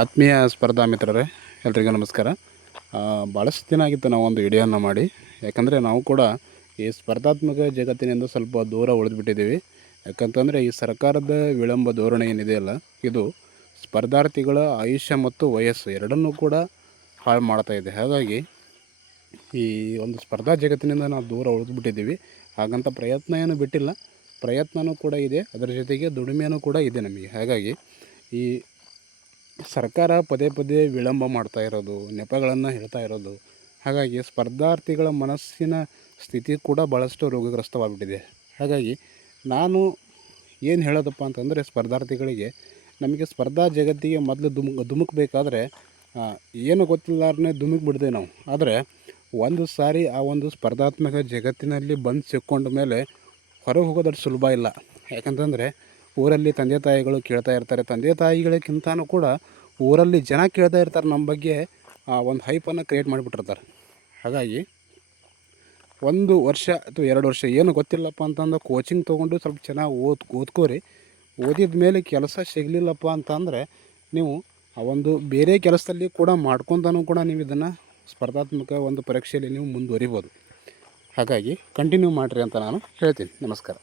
ಆತ್ಮೀಯ ಸ್ಪರ್ಧಾ ಮಿತ್ರರೇ, ಎಲ್ರಿಗೂ ನಮಸ್ಕಾರ. ಭಾಳಷ್ಟು ದಿನ ಆಗಿತ್ತು ನಾವು ಒಂದು ವಿಡಿಯೋನ ಮಾಡಿ. ಯಾಕಂದರೆ ನಾವು ಕೂಡ ಈ ಸ್ಪರ್ಧಾತ್ಮಕ ಜಗತ್ತಿನಿಂದ ಸ್ವಲ್ಪ ದೂರ ಉಳಿದುಬಿಟ್ಟಿದ್ದೀವಿ. ಯಾಕಂತಂದರೆ ಈ ಸರ್ಕಾರದ ವಿಳಂಬ ಧೋರಣೆ ಏನಿದೆಯಲ್ಲ, ಇದು ಸ್ಪರ್ಧಾರ್ಥಿಗಳ ಆಯುಷ್ಯ ಮತ್ತು ವಯಸ್ಸು ಎರಡನ್ನೂ ಕೂಡ ಹಾಳು ಮಾಡ್ತಾಯಿದೆ. ಹಾಗಾಗಿ ಈ ಒಂದು ಸ್ಪರ್ಧಾ ಜಗತ್ತಿನಿಂದ ನಾವು ದೂರ ಉಳಿದುಬಿಟ್ಟಿದ್ದೀವಿ. ಹಾಗಂತ ಪ್ರಯತ್ನ ಏನು ಬಿಟ್ಟಿಲ್ಲ, ಪ್ರಯತ್ನವೂ ಕೂಡ ಇದೆ, ಅದರ ಜೊತೆಗೆ ದುಡಿಮೆಯೂ ಕೂಡ ಇದೆ ನಮಗೆ. ಹಾಗಾಗಿ ಈ ಸರ್ಕಾರ ಪದೇ ಪದೇ ವಿಳಂಬ ಮಾಡ್ತಾ ಇರೋದು, ನೆಪಗಳನ್ನು ಹೇಳ್ತಾ ಇರೋದು, ಹಾಗಾಗಿ ಸ್ಪರ್ಧಾರ್ಥಿಗಳ ಮನಸ್ಸಿನ ಸ್ಥಿತಿ ಕೂಡ ಭಾಳಷ್ಟು ರೋಗಗ್ರಸ್ತವಾಗಿಬಿಟ್ಟಿದೆ. ಹಾಗಾಗಿ ನಾನು ಏನು ಹೇಳೋದಪ್ಪ ಅಂತಂದರೆ, ಸ್ಪರ್ಧಾರ್ಥಿಗಳಿಗೆ ನಮಗೆ ಸ್ಪರ್ಧಾ ಜಗತ್ತಿಗೆ ಮೊದಲು ಧುಮುಕಬೇಕಾದ್ರೆ ಏನು ಗೊತ್ತಿಲ್ಲಾರೇ ಧುಮುಕ್ಬಿಡ್ತೇವೆ ನಾವು. ಆದರೆ ಒಂದು ಸಾರಿ ಆ ಒಂದು ಸ್ಪರ್ಧಾತ್ಮಕ ಜಗತ್ತಿನಲ್ಲಿ ಬಂದು ಸಿಕ್ಕೊಂಡ ಮೇಲೆ ಹೊರಗೆ ಹೋಗೋದಷ್ಟು ಸುಲಭ ಇಲ್ಲ. ಯಾಕಂತಂದರೆ ಊರಲ್ಲಿ ತಂದೆ ತಾಯಿಗಳು ಕೇಳ್ತಾ ಇರ್ತಾರೆ, ತಂದೆ ತಾಯಿಗಳಿಗಿಂತನೂ ಕೂಡ ಊರಲ್ಲಿ ಜನ ಕೇಳ್ತಾ ಇರ್ತಾರೆ ನಮ್ಮ ಬಗ್ಗೆ. ಒಂದು ಹೈಪನ್ನು ಕ್ರಿಯೇಟ್ ಮಾಡಿಬಿಟ್ಟಿರ್ತಾರೆ. ಹಾಗಾಗಿ 1 ವರ್ಷ ಅಥವಾ 2 ವರ್ಷ ಏನು ಗೊತ್ತಿಲ್ಲಪ್ಪ ಅಂತಂದು ಕೋಚಿಂಗ್ ತೊಗೊಂಡು ಸ್ವಲ್ಪ ಚೆನ್ನಾಗಿ ಓದ್ಕೋರಿ. ಓದಿದ ಮೇಲೆ ಕೆಲಸ ಸಿಗಲಿಲ್ಲಪ್ಪ ಅಂತಂದರೆ ನೀವು ಆ ಒಂದು ಬೇರೆ ಕೆಲಸದಲ್ಲಿ ಕೂಡ ಮಾಡ್ಕೊತಾನೂ ಕೂಡ ನೀವು ಇದನ್ನು ಸ್ಪರ್ಧಾತ್ಮಕ ಒಂದು ಪರೀಕ್ಷೆಯಲ್ಲಿ ನೀವು ಮುಂದುವರಿಬೋದು. ಹಾಗಾಗಿ ಕಂಟಿನ್ಯೂ ಮಾಡಿರಿ ಅಂತ ನಾನು ಹೇಳ್ತೀನಿ. ನಮಸ್ಕಾರ.